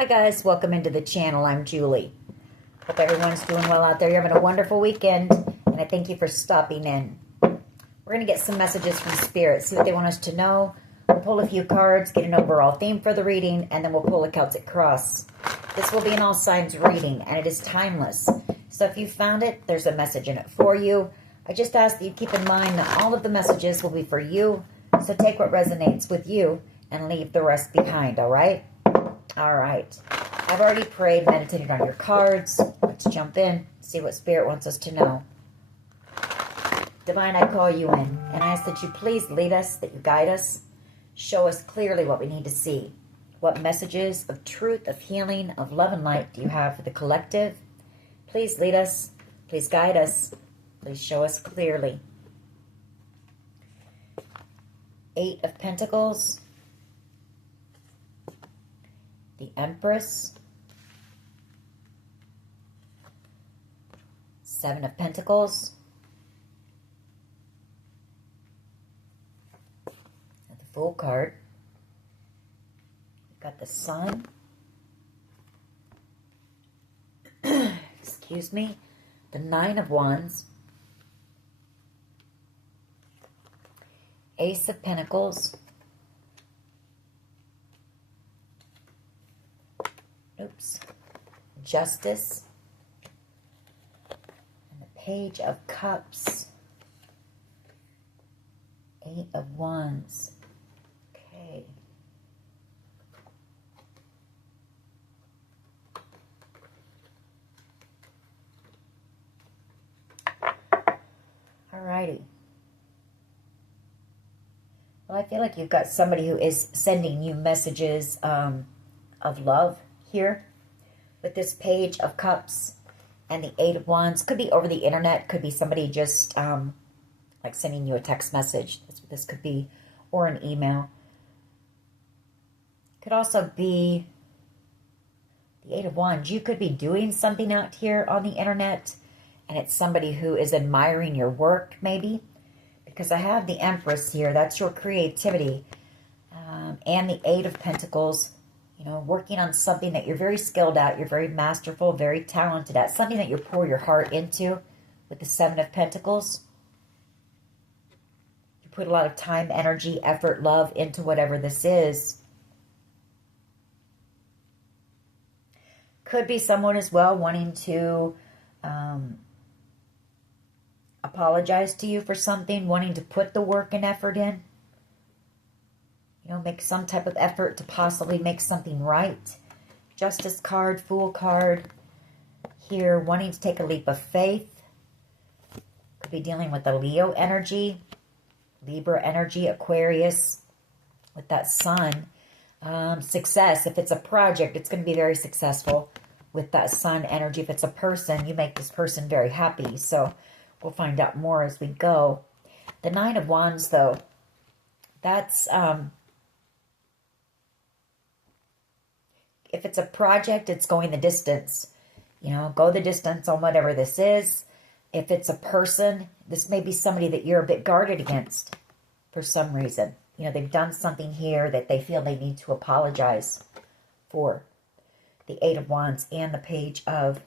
Hi guys, welcome into the channel. I'm Julie. Hope everyone's doing well out there. You're having a wonderful weekend, and I thank you for stopping in. We're going to get some messages from Spirit, see what they want us to know. We'll pull a few cards, get an overall theme for the reading, and then we'll pull a Celtic cross. This will be an all signs reading, and it is timeless. So if you found it, there's a message in it for you. I just ask that you keep in mind that all of the messages will be for you, so take what resonates with you and leave the rest behind, all right? All right. I've already prayed, meditated on your cards. Let's jump in, see what Spirit wants us to know. Divine, I call you in, and I ask that you please lead us, that you guide us, show us clearly what we need to see. What messages of truth, of healing, of love and light do you have for the collective? Please lead us, please guide us, please show us clearly. 8 of Pentacles, the Empress, 7 of Pentacles, and the Fool card. We've got the Sun, excuse me, the 9 of Wands, Ace of Pentacles, Justice, and the Page of Cups, 8 of Wands. Okay. Alrighty. Well, I feel like you've got somebody who is sending you messages of love here with this Page of Cups and the 8 of Wands. Could be over the internet, could be somebody just like sending you a text message. That's what this could be, or an email. Could also be the 8 of Wands. You could be doing something out here on the internet, and it's somebody who is admiring your work, maybe. Because I have the Empress here. That's your creativity. And the 8 of Pentacles. You know, working on something that you're very skilled at. You're very masterful, very talented at. Something that you pour your heart into with the 7 of Pentacles. You put a lot of time, energy, effort, love into whatever this is. Could be someone as well wanting to apologize to you for something, wanting to put the work and effort in. You know, make some type of effort to possibly make something right. Justice card, Fool card here, wanting to take a leap of faith. Could be dealing with the Leo energy, Libra energy, Aquarius with that Sun. Success, if it's a project, it's going to be very successful with that Sun energy. If it's a person, you make this person very happy. So we'll find out more as we go. The 9 of Wands, though, that's if it's a project, it's going the distance. You know, go the distance on whatever this is. If it's a person, this may be somebody that you're a bit guarded against for some reason. You know, they've done something here that they feel they need to apologize for. The 8 of Wands and the Page of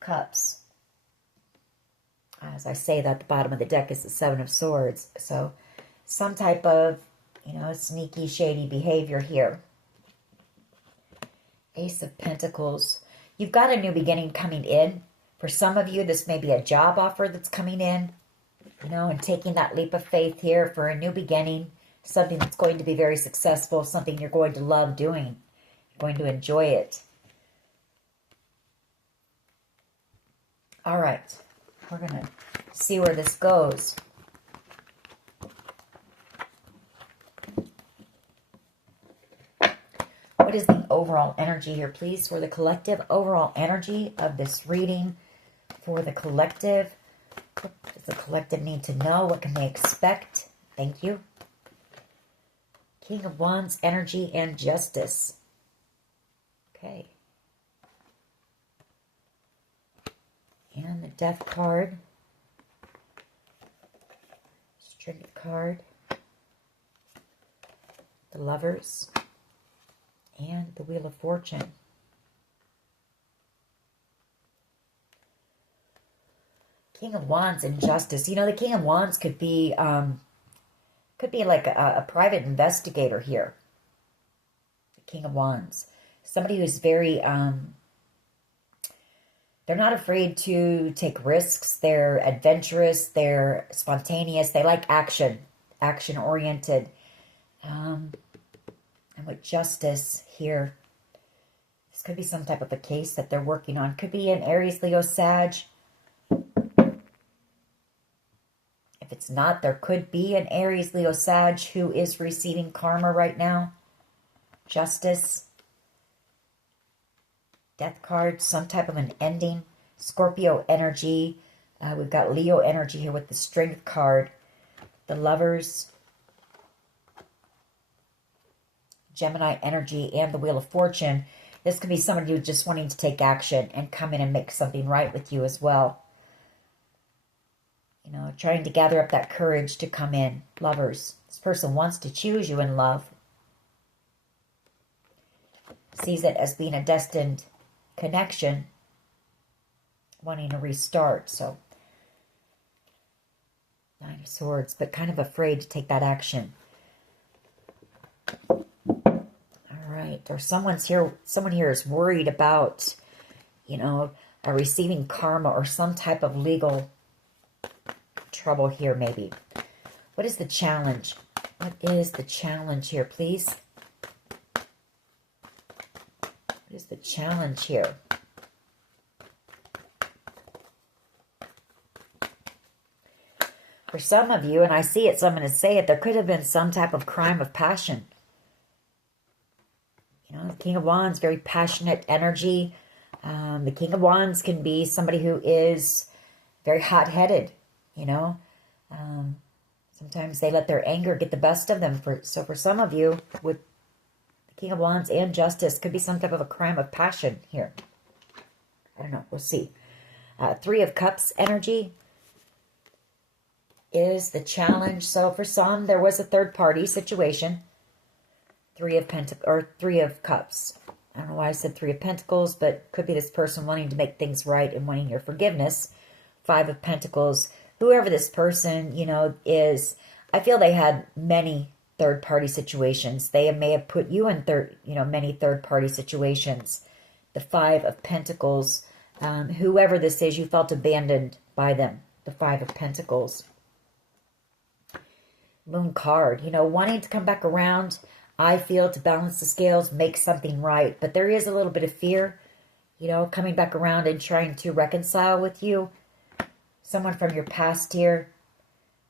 Cups. As I say that, the bottom of the deck is the 7 of Swords. So some type of, you know, sneaky, shady behavior here. Ace of Pentacles. You've got a new beginning coming in. For some of you, this may be a job offer that's coming in. You know, and taking that leap of faith here for a new beginning. Something that's going to be very successful. Something you're going to love doing. You're going to enjoy it. All right. We're going to see where this goes. What is the overall energy here, please, for the collective? Overall energy of this reading for the collective. What does the collective need to know? What can they expect? Thank you. King of Wands, energy and justice. Okay. And the Death card. Strength card. The Lovers. And the Wheel of Fortune. King of Wands and Justice. You know, the King of Wands could be like a private investigator here. The King of Wands. Somebody who's very, they're not afraid to take risks. They're adventurous. They're spontaneous. They like action, action-oriented. And with Justice here, this could be some type of a case that they're working on. Could be an Aries, Leo, Sag. If it's not, there could be an Aries, Leo, Sag who is receiving karma right now. Justice. Death card, some type of an ending. Scorpio energy. We've got Leo energy here with the Strength card. The Lovers. Gemini energy and the Wheel of Fortune. This could be somebody who's just wanting to take action and come in and make something right with you as well. You know, trying to gather up that courage to come in. Lovers. This person wants to choose you in love. Sees it as being a destined connection. Wanting to restart. So, Nine of Swords. But kind of afraid to take that action. Or someone here is worried about, you know, receiving karma or some type of legal trouble here, maybe. What is the challenge? What is the challenge here, please? What is the challenge here? For some of you, and I see it, so I'm going to say it, there could have been some type of crime of passion. You know, the King of Wands, very passionate energy. The King of Wands can be somebody who is very hot-headed, you know. Sometimes they let their anger get the best of them. So for some of you, with the King of Wands and Justice, could be some type of a crime of passion here. I don't know. We'll see. Three of Cups energy is the challenge. So for some, there was a third-party situation. Three of Cups. I don't know why I said Three of Pentacles, but could be this person wanting to make things right and wanting your forgiveness. Five of Pentacles. Whoever this person, you know, is, I feel they had many third-party situations. They may have put you in many third-party situations. The Five of Pentacles. Whoever this is, you felt abandoned by them. The Five of Pentacles. Moon card. You know, wanting to come back around. I feel to balance the scales, make something right. But there is a little bit of fear, you know, coming back around and trying to reconcile with you. Someone from your past here.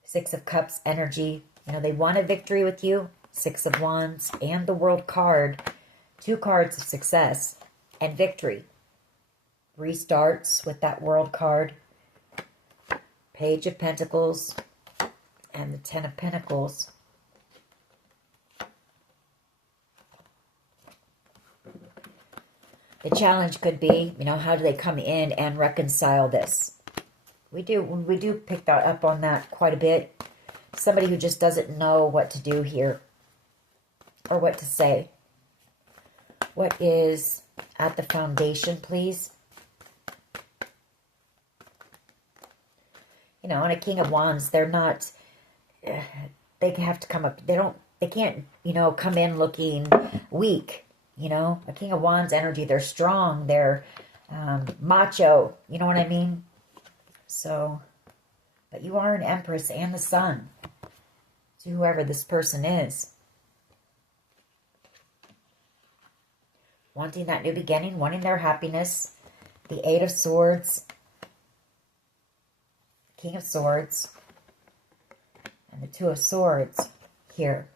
Six of Cups energy. You know, they want a victory with you. Six of Wands and the World card. Two cards of success and victory. Restarts with that World card. Page of Pentacles and the Ten of Pentacles. The challenge could be, you know, how do they come in and reconcile this? We do pick that up on that quite a bit. Somebody who just doesn't know what to do here or what to say. What is at the foundation, please? You know, and a King of Wands, they're not, they have to come up, they can't, you know, come in looking weak. You know, a King of Wands energy, they're strong, they're macho, you know what I mean? So, but you are an Empress and the Sun to whoever this person is. Wanting that new beginning, wanting their happiness. The Eight of Swords, King of Swords, and the Two of Swords here.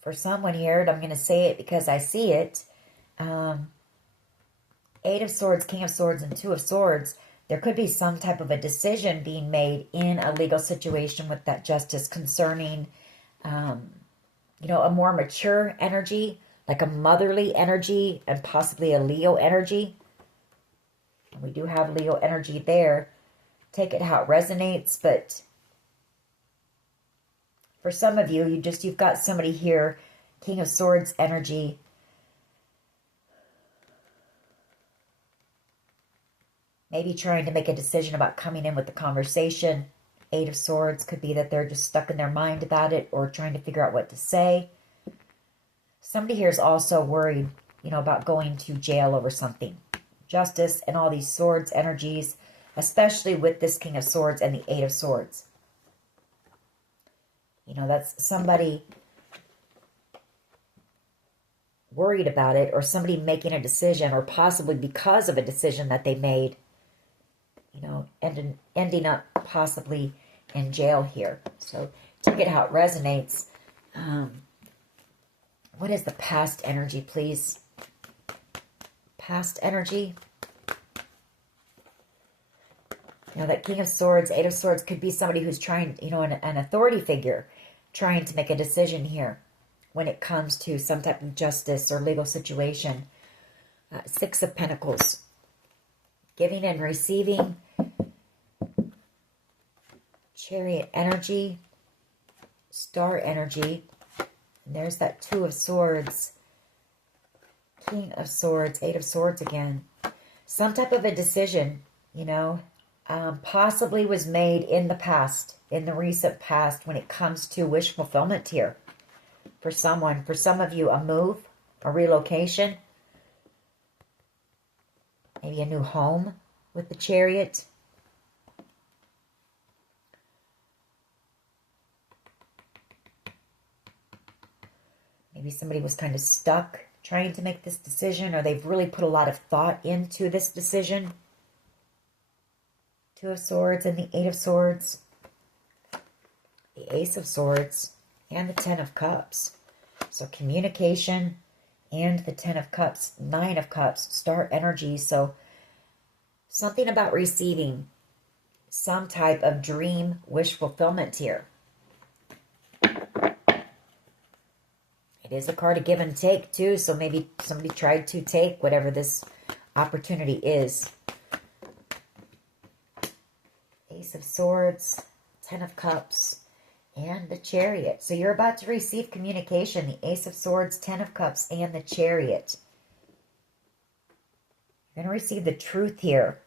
For someone here, and I'm going to say it because I see it, Eight of Swords, King of Swords, and Two of Swords, there could be some type of a decision being made in a legal situation with that Justice concerning, you know, a more mature energy, like a motherly energy, and possibly a Leo energy. And we do have Leo energy there. Take it how it resonates, but for some of you, you've got somebody here, King of Swords energy, Maybe trying to make a decision about coming in with the conversation. Eight of Swords could be that they're just stuck in their mind about it or trying to figure out what to say. Somebody here is also worried, about going to jail over something. Justice and all these swords energies, especially with this King of Swords and the Eight of Swords. That's somebody worried about it, or somebody making a decision, or possibly because of a decision that they made, ending up possibly in jail here. So to get how it resonates, what is the past energy, please? Past energy. That King of Swords, Eight of Swords could be somebody who's trying, an authority figure, trying to make a decision here when it comes to some type of justice or legal situation. Six of Pentacles. Giving and receiving. Chariot energy. Star energy. And there's that Two of Swords. King of Swords. Eight of Swords again. Some type of a decision, possibly was made in the past, in the recent past, when it comes to wish fulfillment here. For someone, for some of you, a move, a relocation, maybe a new home with the Chariot. Maybe somebody was kind of stuck trying to make this decision, or they've really put a lot of thought into this decision. Two of Swords and the Eight of Swords. The Ace of Swords and the Ten of Cups. So communication and the Ten of Cups. Nine of Cups. Star energy. So something about receiving some type of dream wish fulfillment here. It is a card of give and take too. So maybe somebody tried to take whatever this opportunity is. Ace of Swords, Ten of Cups, and the Chariot. So you're about to receive communication. The Ace of Swords, Ten of Cups, and the Chariot. You're going to receive the truth here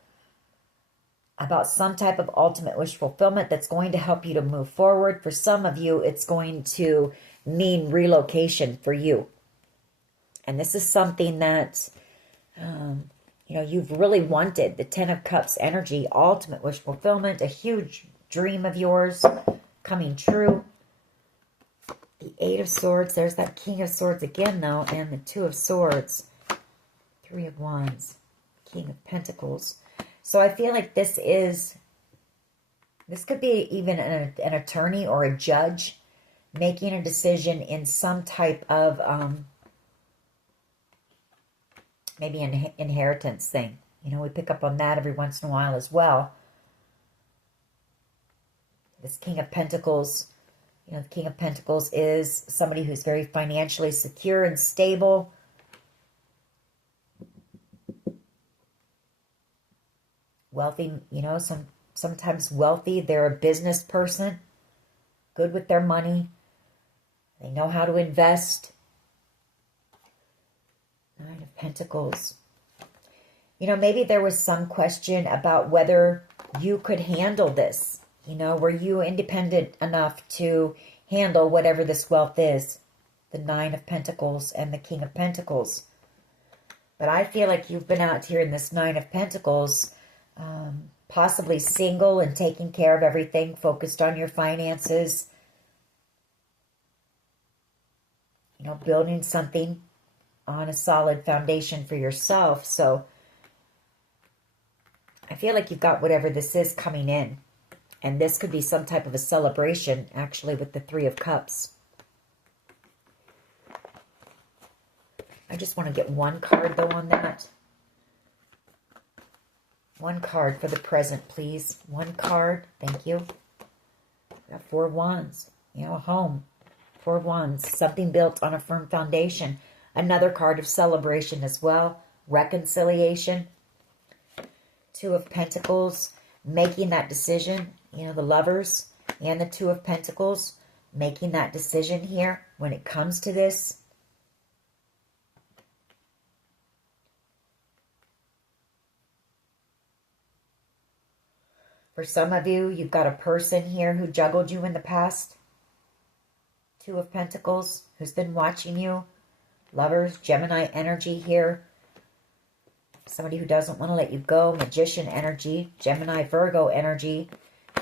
about some type of ultimate wish fulfillment that's going to help you to move forward. For some of you, it's going to mean relocation for you. And this is something that you've really wanted. The Ten of Cups energy, ultimate wish fulfillment, a huge dream of yours coming true. The Eight of Swords, there's that King of Swords again though, and the Two of Swords, Three of Wands, King of Pentacles. So I feel like this could be even an attorney or a judge making a decision in some type of maybe an inheritance thing. We pick up on that every once in a while as well. This King of Pentacles, the King of Pentacles is somebody who's very financially secure and stable. Wealthy, sometimes wealthy. They're a business person, good with their money. They know how to invest. Nine of Pentacles. Maybe there was some question about whether you could handle this. Were you independent enough to handle whatever this wealth is? The Nine of Pentacles and the King of Pentacles. But I feel like you've been out here in this Nine of Pentacles, possibly single and taking care of everything, focused on your finances. Building something on a solid foundation for yourself. So I feel like you've got whatever this is coming in. And this could be some type of a celebration, actually, with the Three of Cups. I just want to get one card, though, on that. One card for the present, please. One card. Thank you. Got Four of Wands. A home. Four of Wands. Something built on a firm foundation. Another card of celebration as well. Reconciliation. Two of Pentacles. Making that decision. The Lovers and the Two of Pentacles. Making that decision here when it comes to this. For some of you, you've got a person here who juggled you in the past. Two of Pentacles, who's been watching you. Lovers, Gemini energy here. Somebody who doesn't want to let you go. Magician energy, Gemini, Virgo energy.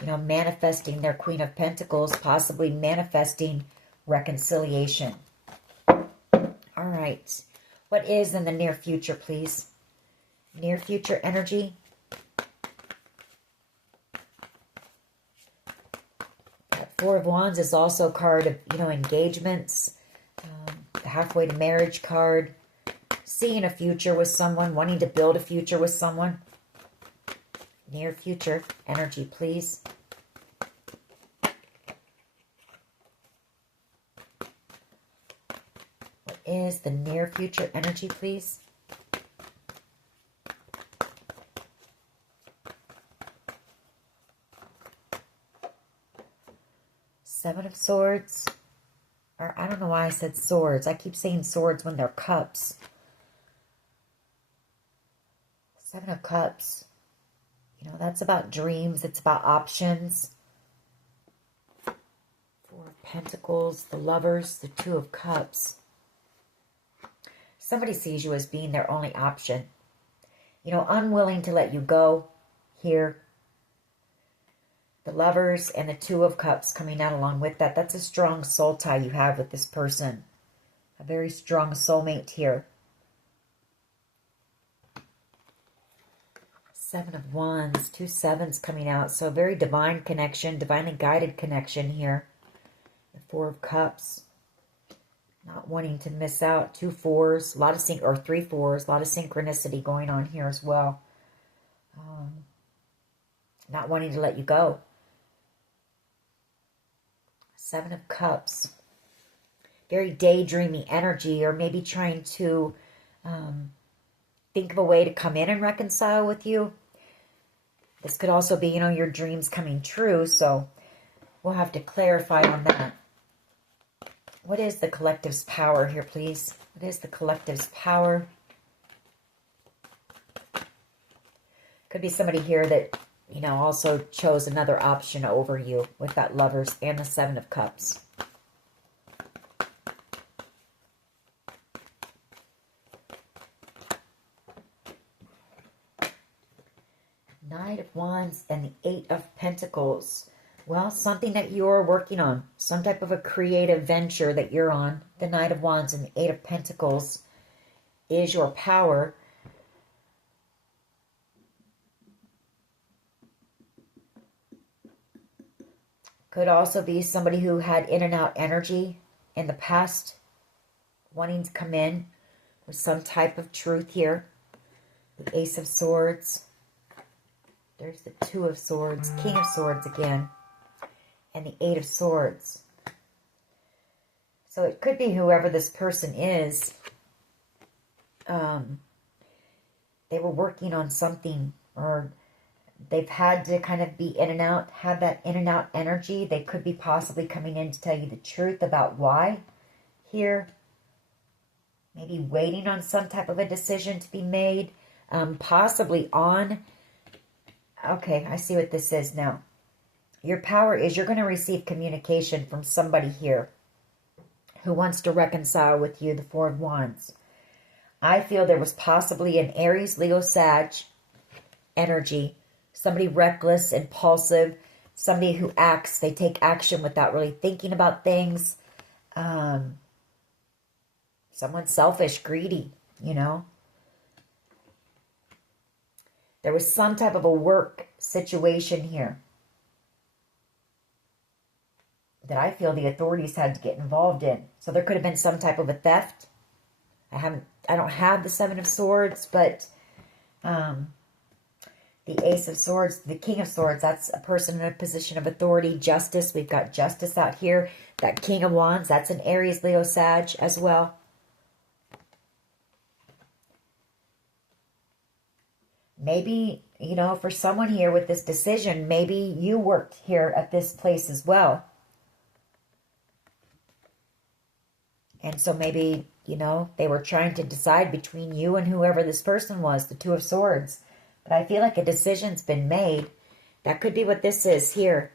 You know, manifesting their Queen of Pentacles, possibly manifesting reconciliation. All right. What is in the near future, please? Near future energy. That Four of Wands is also a card of, you know, engagements. The halfway to marriage card. Seeing a future with someone, wanting to build a future with someone. Near future energy, please. What is the near future energy, please? Seven of Swords. Or I don't know why I said swords. I keep saying swords when they're cups. Seven of Cups. You know, that's about dreams. It's about options. Four of Pentacles, the Lovers, the Two of Cups. Somebody sees you as being their only option. You know, unwilling to let you go here. The Lovers and the Two of Cups coming out along with that. That's a strong soul tie you have with this person. A very strong soulmate here. Seven of Wands, two sevens coming out. So a very divine connection, divinely guided connection here. The Four of Cups. Not wanting to miss out. Two fours, a lot of or three fours, a lot of synchronicity going on here as well. Not wanting to let you go. Seven of Cups. Very daydreamy energy, or maybe trying to think of a way to come in and reconcile with you. This could also be, you know, your dreams coming true, so we'll have to clarify on that. What is the collective's power here, please? What is the collective's power? Could be somebody here that, you know, also chose another option over you with that Lovers and the Seven of Cups. Knight of Wands and the Eight of Pentacles. Well, something that you're working on. Some type of a creative venture that you're on. The Knight of Wands and the Eight of Pentacles is your power. Could also be somebody who had in and out energy in the past, wanting to come in with some type of truth here. The Ace of Swords. There's the Two of Swords, King of Swords again, and the Eight of Swords. So it could be whoever this person is, they were working on something, or they've had to kind of be in and out, have that in and out energy. They could be possibly coming in to tell you the truth about why here. Maybe waiting on some type of a decision to be made, possibly on... Okay, I see what this is now. Your power is you're going to receive communication from somebody here who wants to reconcile with you, the Four of Wands. I feel there was possibly an Aries, Leo, Sag energy. Somebody reckless, impulsive, somebody who acts. They take action without really thinking about things. Someone selfish, greedy, you know. There was some type of a work situation here that I feel the authorities had to get involved in. So there could have been some type of a theft. I don't have the Seven of Swords, but the Ace of Swords, the King of Swords, that's a person in a position of authority. Justice, we've got Justice out here. That King of Wands, that's an Aries, Leo, Sag as well. Maybe, you know, for someone here with this decision, maybe you worked here at this place as well. And so maybe, you know, they were trying to decide between you and whoever this person was, the Two of Swords. But I feel like a decision's been made. That could be what this is here.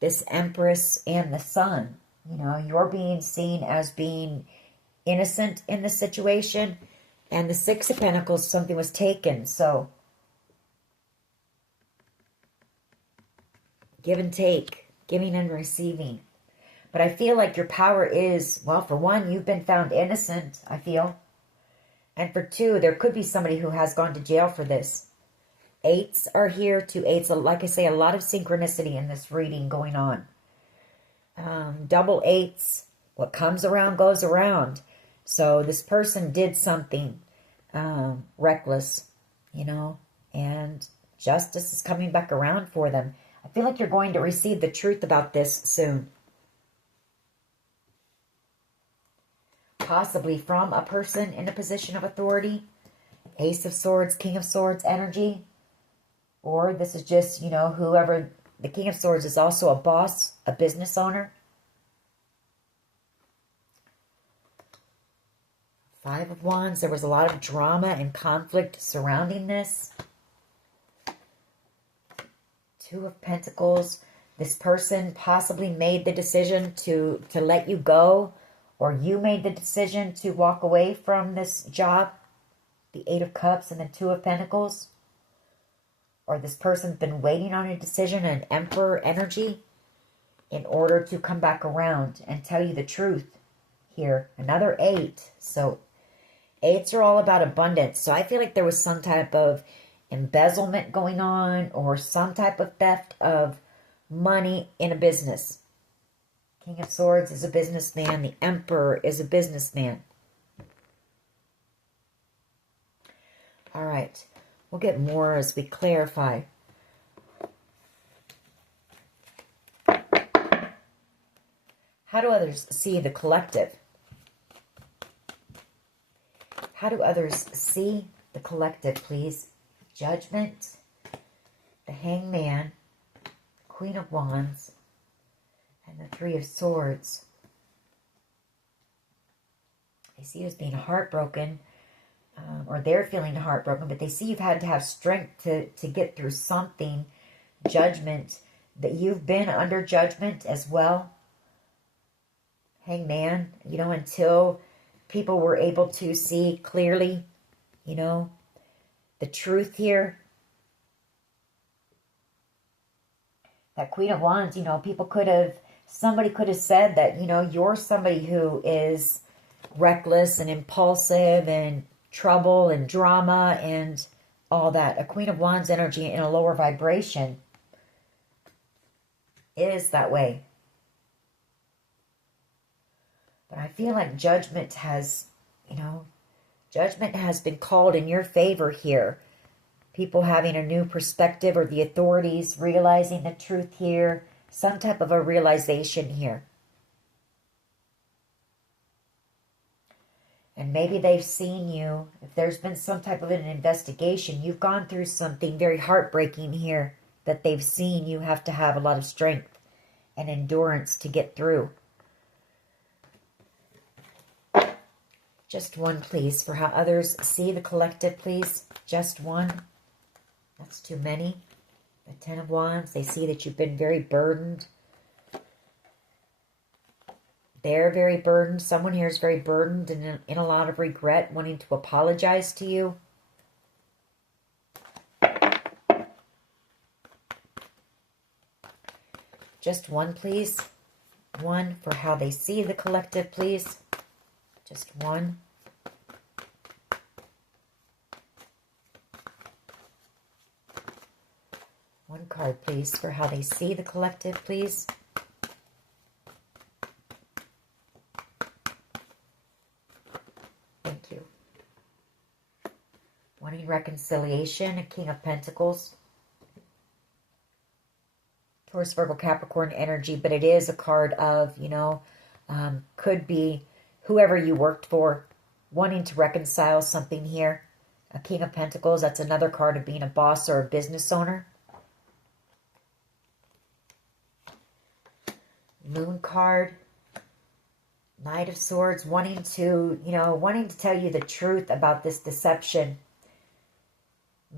This Empress and the Sun. You know, you're being seen as being innocent in the situation. And the Six of Pentacles, something was taken. So, give and take. Giving and receiving. But I feel like your power is, well, for one, you've been found innocent, I feel. And for two, there could be somebody who has gone to jail for this. Eights are here. 2 eights. Like I say, a lot of synchronicity in this reading going on. Double eights. What comes around goes around. So this person did something reckless, you know, and justice is coming back around for them. I feel like you're going to receive the truth about this soon. Possibly from a person in a position of authority. Ace of Swords, King of Swords energy. Or this is just, you know, whoever. The King of Swords is also a boss, a business owner. Five of Wands. There was a lot of drama and conflict surrounding this. Two of Pentacles. This person possibly made the decision to let you go. Or you made the decision to walk away from this job. The Eight of Cups and the Two of Pentacles. Or this person's been waiting on a decision, an Emperor energy, in order to come back around and tell you the truth here. Another 8. So 8s are all about abundance. So I feel like there was some type of embezzlement going on or some type of theft of money in a business. King of Swords is a businessman. The Emperor is a businessman. All right. We'll get more as we clarify. How do others see the collective? How do others see the collective, please? Judgment, the Hangman, Queen of Wands, and the Three of Swords. They see you as being heartbroken, or they're feeling heartbroken, but they see you've had to have strength to get through something. Judgment, that you've been under judgment as well. Hangman, you know, until people were able to see clearly, you know, the truth here. That Queen of Wands, you know, somebody could have said that, you know, you're somebody who is reckless and impulsive and trouble and drama and all that. A Queen of Wands energy in a lower vibration is that way. But I feel like judgment has, you know, judgment has been called in your favor here. People having a new perspective, or the authorities realizing the truth here. Some type of a realization here. And maybe they've seen you. If there's been some type of an investigation, you've gone through something very heartbreaking here that they've seen. You have to have a lot of strength and endurance to get through. Just one, please, for how others see the collective, please. Just one. That's too many. The Ten of Wands, they see that you've been very burdened. They're very burdened. Someone here is very burdened and in a lot of regret, wanting to apologize to you. Just one, please. One for how they see the collective, please. Just one. One card, please, for how they see the collective, please. Thank you. Wanting reconciliation, a King of Pentacles. Taurus, Virgo, Capricorn energy, but it is a card of, you know, could be whoever you worked for, wanting to reconcile something here. A King of Pentacles, that's another card of being a boss or a business owner. Moon card. Knight of Swords, wanting to, you know, wanting to tell you the truth about this deception.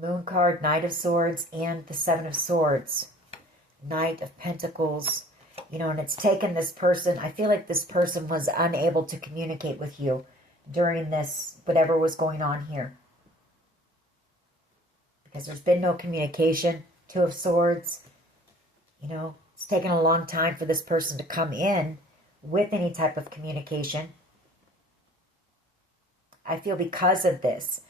Moon card, Knight of Swords, and the Seven of Swords. Knight of Pentacles. You know, and it's taken this person, I feel like this person was unable to communicate with you during this, whatever was going on here. Because there's been no communication. Two of Swords. You know, it's taken a long time for this person to come in with any type of communication. I feel because of this,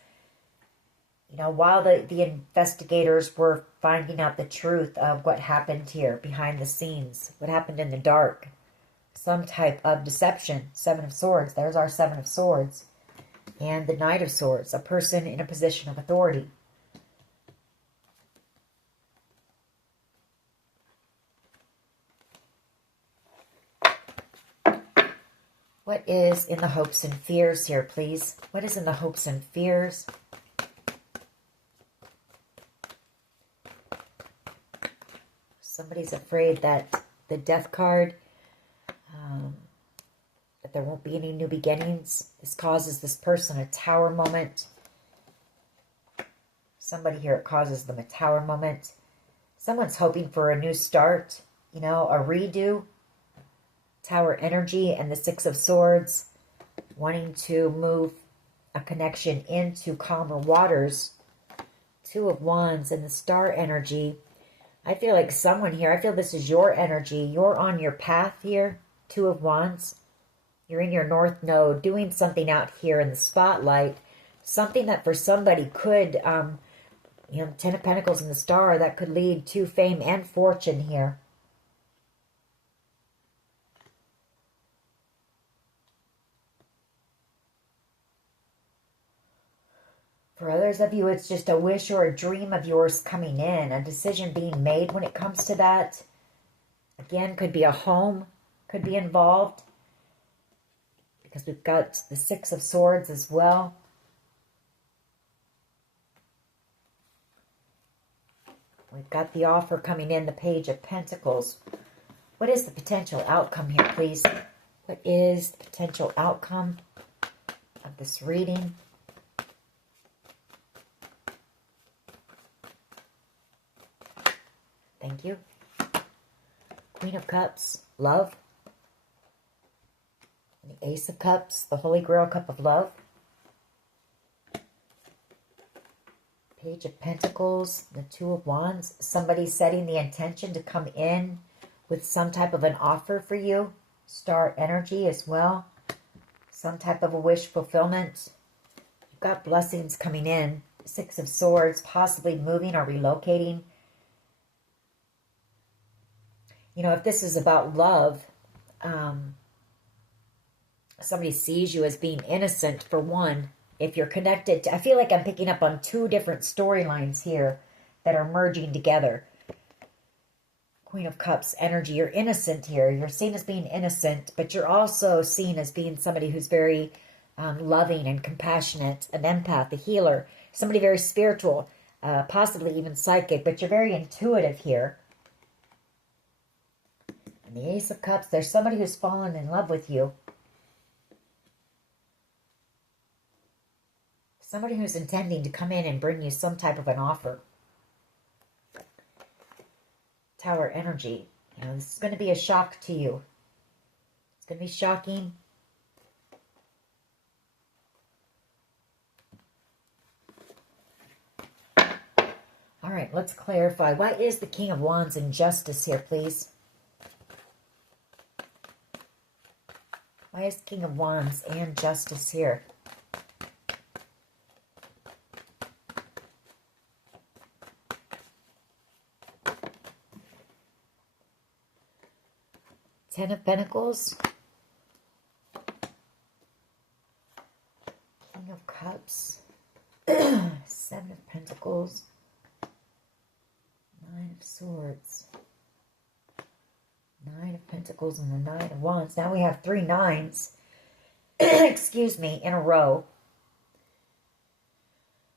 you know, while the investigators were finding out the truth of what happened here behind the scenes, what happened in the dark, some type of deception. Seven of Swords. There's our Seven of Swords. And the Knight of Swords, a person in a position of authority. What is in the hopes and fears here, please? What is in the hopes and fears? Somebody's afraid that the Death card, that there won't be any new beginnings. This causes this person a Tower moment. Somebody here, it causes them a Tower moment. Someone's hoping for a new start, you know, a redo. Tower energy and the Six of Swords, wanting to move a connection into calmer waters. Two of Wands and the Star energy. I feel like someone here, I feel this is your energy. You're on your path here. Two of Wands. You're in your North Node doing something out here in the spotlight. Something that for somebody could, you know, Ten of Pentacles and the Star, that could lead to fame and fortune here. For others of you, it's just a wish or a dream of yours coming in, a decision being made when it comes to that. Again, could be a home, could be involved, because we've got the Six of Swords as well. We've got the offer coming in, the Page of Pentacles. What is the potential outcome here, please? What is the potential outcome of this reading? Thank you. Queen of Cups, love. And the Ace of Cups, the Holy Grail cup of love. Page of Pentacles, the Two of Wands. Somebody setting the intention to come in with some type of an offer for you. Star energy as well. Some type of a wish fulfillment. You've got blessings coming in. Six of Swords, possibly moving or relocating. You know, if this is about love, somebody sees you as being innocent, for one. If you're connected to, I feel like I'm picking up on two different storylines here that are merging together. Queen of Cups energy. You're innocent here. You're seen as being innocent, but you're also seen as being somebody who's very loving and compassionate, an empath, a healer, somebody very spiritual, possibly even psychic, but you're very intuitive here. The Ace of Cups, there's somebody who's fallen in love with you. Somebody who's intending to come in and bring you some type of an offer. Tower energy. You know, this is going to be a shock to you. It's going to be shocking. All right, let's clarify. Why is the King of Wands in justice here, please? Why is King of Wands and Justice here? Ten of Pentacles. King of Cups. Seven of Pentacles. Nine of Swords. Nine of Pentacles and the Nine of Wands. Now we have three nines, excuse me, in a row.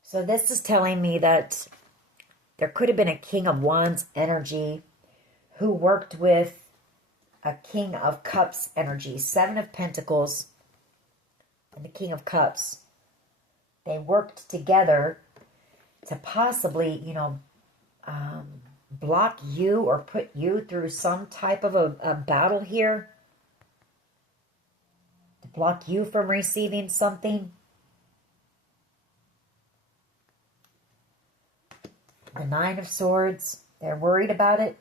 So this is telling me that there could have been a King of Wands energy who worked with a King of Cups energy. Seven of Pentacles and the King of Cups. They worked together to possibly, you know, block you or put you through some type of a battle here. To block you from receiving something. The Nine of Swords. They're worried about it.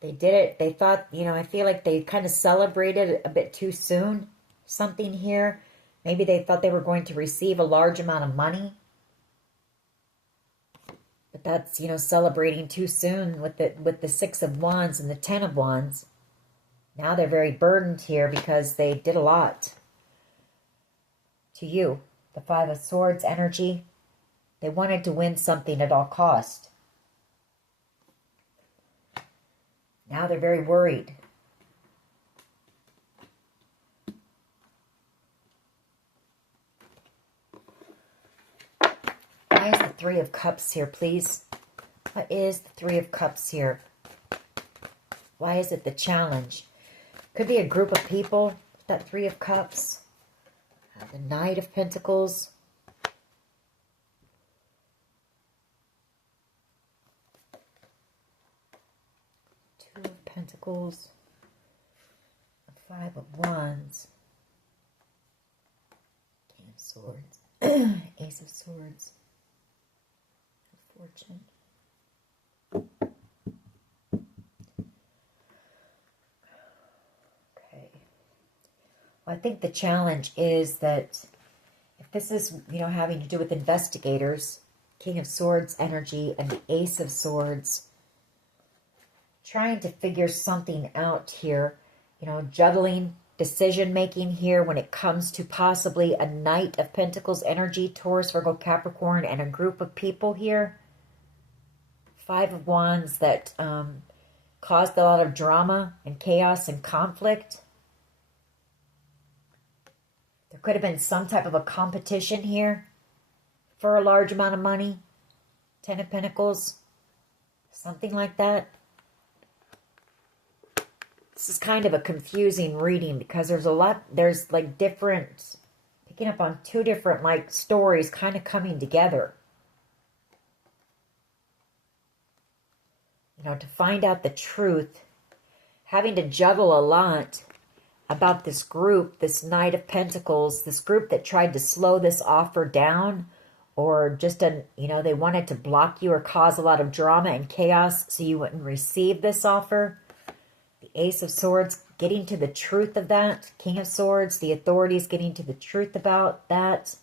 They did it. They thought, I feel like they kind of celebrated a bit too soon. Something here. Maybe they thought they were going to receive a large amount of money. But that's, celebrating too soon with the Six of Wands and the Ten of Wands. Now they're very burdened here because they did a lot to you. The Five of Swords energy. They wanted to win something at all cost. Now they're very worried. Why is the Three of Cups here, please? What is the Three of Cups here? Why is it the challenge? Could be a group of people, that Three of Cups. The Knight of Pentacles. Two of Pentacles. The Five of Wands. King of Swords. Ace of Swords. Fortune. Okay. Well, I think the challenge is that if this is, having to do with investigators, King of Swords energy and the Ace of Swords, trying to figure something out here, juggling decision-making here when it comes to possibly a Knight of Pentacles energy, Taurus, Virgo, Capricorn, and a group of people here. Five of Wands that caused a lot of drama and chaos and conflict. There could have been some type of a competition here for a large amount of money. Ten of Pentacles. Something like that. This is kind of a confusing reading because there's like different, picking up on two different like stories kind of coming together. To find out the truth, having to juggle a lot about this group, this Knight of Pentacles, this group that tried to slow this offer down, or just, they wanted to block you or cause a lot of drama and chaos so you wouldn't receive this offer. The Ace of Swords, getting to the truth of that. King of Swords, the authorities getting to the truth about that.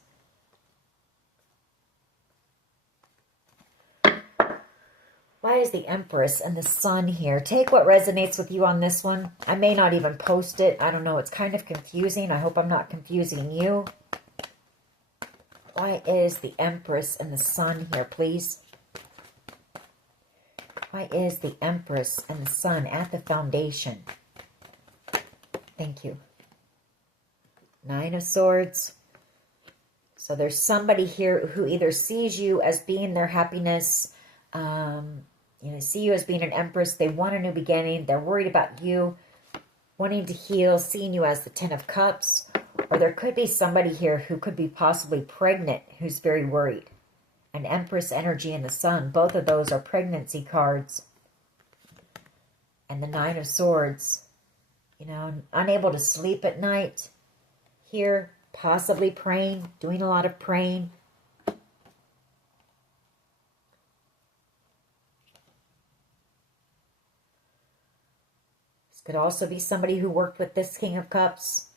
Why is the Empress and the Sun here? Take what resonates with you on this one. I may not even post it. I don't know. It's kind of confusing. I hope I'm not confusing you. Why is the Empress and the Sun here, please? Why is the Empress and the Sun at the foundation? Thank you. Nine of Swords. So there's somebody here who either sees you as being their happiness, see you as being an Empress. They want a new beginning. They're worried about you wanting to heal, seeing you as the Ten of Cups. Or there could be somebody here who could be possibly pregnant who's very worried. An Empress energy and the Sun. Both of those are pregnancy cards. And the Nine of Swords. Unable to sleep at night. Here, possibly praying, doing a lot of praying. Could also be somebody who worked with this King of Cups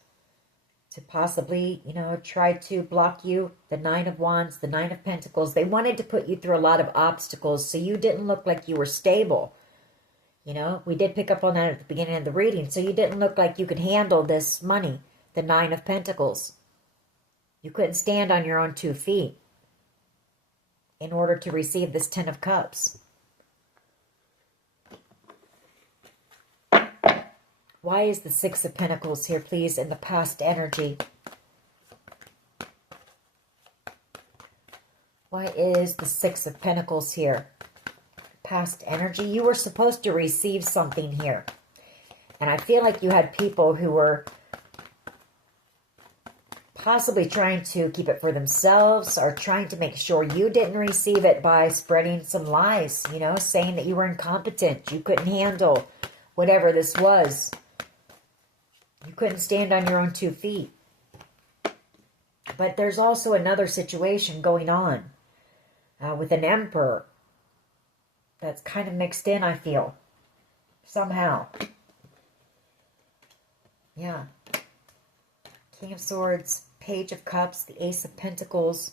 to possibly, try to block you. The Nine of Wands, the Nine of Pentacles. They wanted to put you through a lot of obstacles so you didn't look like you were stable. We did pick up on that at the beginning of the reading. So you didn't look like you could handle this money. The Nine of Pentacles. You couldn't stand on your own 2 feet in order to receive this Ten of Cups. Why is the Six of Pentacles here, please, in the past energy? Why is the Six of Pentacles here? Past energy. You were supposed to receive something here. And I feel like you had people who were possibly trying to keep it for themselves or trying to make sure you didn't receive it by spreading some lies, you know, saying that you were incompetent, you couldn't handle whatever this was. You couldn't stand on your own 2 feet. But there's also another situation going on with an emperor that's kind of mixed in, I feel, somehow. Yeah. King of Swords, Page of Cups, the Ace of Pentacles,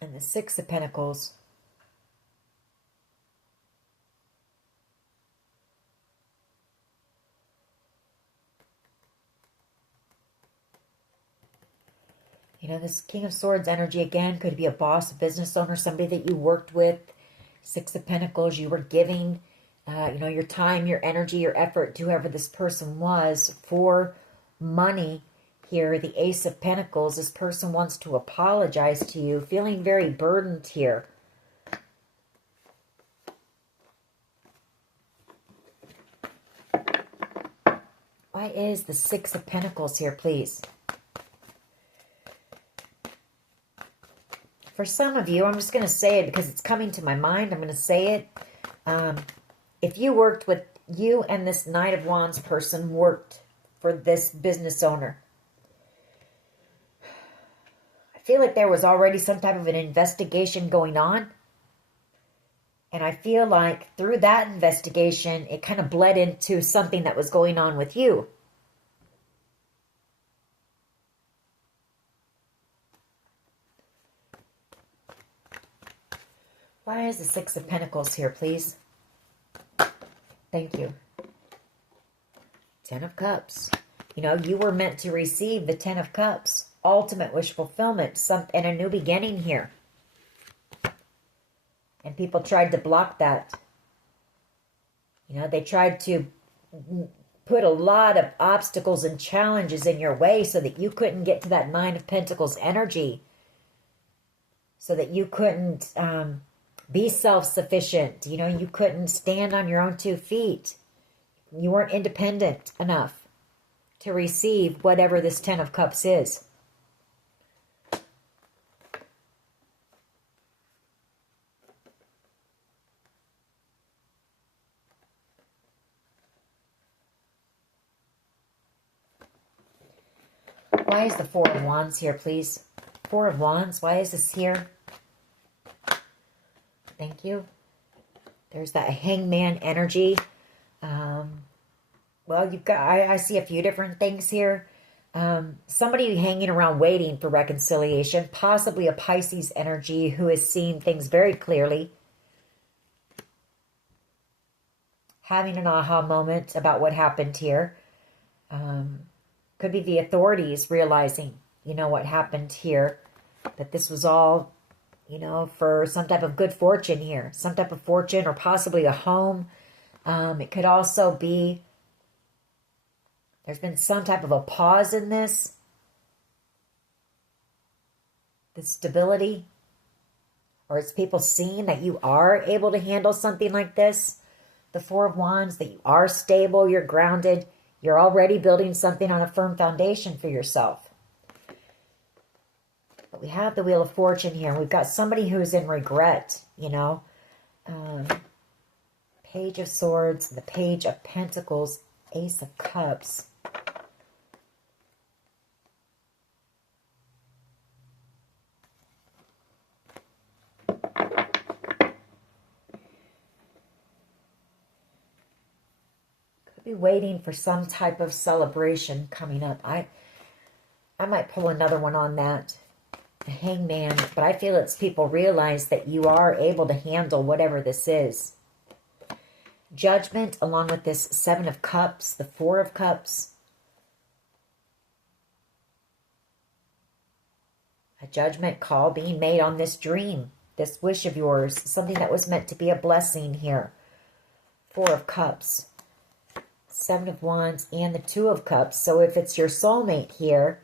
and the Six of Pentacles. You know, this King of Swords energy, again, could be a boss, a business owner, somebody that you worked with. Six of Pentacles, you were giving, you know, your time, your energy, your effort to whoever this person was for money. Here, the Ace of Pentacles, this person wants to apologize to you, feeling very burdened here. Why is the Six of Pentacles here, please? For some of you, I'm just going to say it because it's coming to my mind. I'm going to say it. If you worked with, you and this Knight of Wands person worked for this business owner, I feel like there was already some type of an investigation going on. And I feel like through that investigation, it kind of bled into something that was going on with you. Why is the Six of Pentacles here, please? Thank you. Ten of Cups. You know, you were meant to receive the Ten of Cups. Ultimate wish fulfillment. And a new beginning here. And people tried to block that. You know, they tried to put a lot of obstacles and challenges in your way so that you couldn't get to that Nine of Pentacles energy. So that you couldn't be self-sufficient. You know, you couldn't stand on your own 2 feet. You weren't independent enough to receive whatever this Ten of Cups is. Why is the Four of Wands here, please? Four of Wands, why is this here? Thank you. There's that Hangman energy. Well, you've got, I see a few different things here. Somebody hanging around waiting for reconciliation, possibly a Pisces energy who is seeing things very clearly. Having an aha moment about what happened here. Could be the authorities realizing, you know, what happened here. That this was all, you know, for some type of good fortune here. Some type of fortune or possibly a home. It could also be, there's been some type of a pause in this. The stability. Or it's people seeing that you are able to handle something like this. The Four of Wands, that you are stable, you're grounded. You're already building something on a firm foundation for yourself. But we have the Wheel of Fortune here. We've got somebody who's in regret, you know. Page of Swords, the Page of Pentacles, Ace of Cups. Be waiting for some type of celebration coming up. I might pull another one on that. The Hangman. But I feel it's people realize that you are able to handle whatever this is. Judgment along with this Seven of Cups. The Four of Cups. A judgment call being made on this dream. This wish of yours. Something that was meant to be a blessing here. Four of Cups. Seven of Wands and the Two of Cups. So if it's your soulmate here,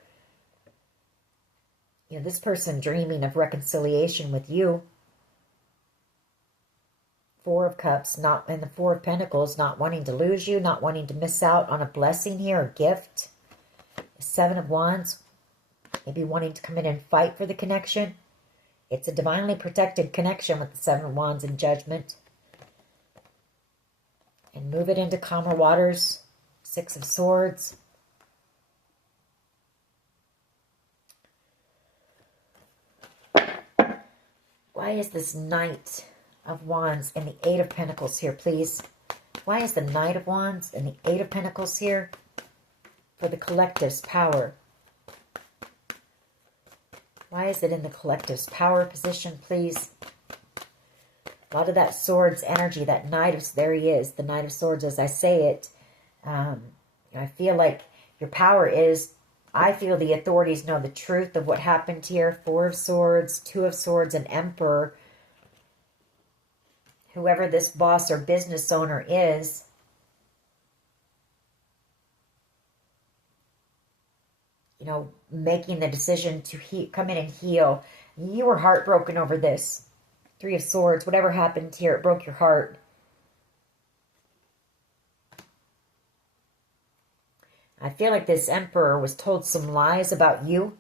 you know, this person dreaming of reconciliation with you. Four of Cups, not in the Four of Pentacles, not wanting to lose you, not wanting to miss out on a blessing here, a gift. The Seven of Wands, maybe wanting to come in and fight for the connection. It's a divinely protected connection with the Seven of Wands and Judgment. And move it into calmer waters. Six of Swords. Why is this Knight of Wands and the Eight of Pentacles here, please? Why is the Knight of Wands and the Eight of Pentacles here? For the collective's power. Why is it in the collective's power position, please? A lot of that Swords energy, that Knight of... There he is, the Knight of Swords, as I say it. I feel like your power is... I feel the authorities know the truth of what happened here. Four of Swords, Two of Swords, and Emperor. Whoever this boss or business owner is, you know, making the decision to come in and heal. You were heartbroken over this. Three of Swords, whatever happened here, it broke your heart. I feel like this Emperor was told some lies about you.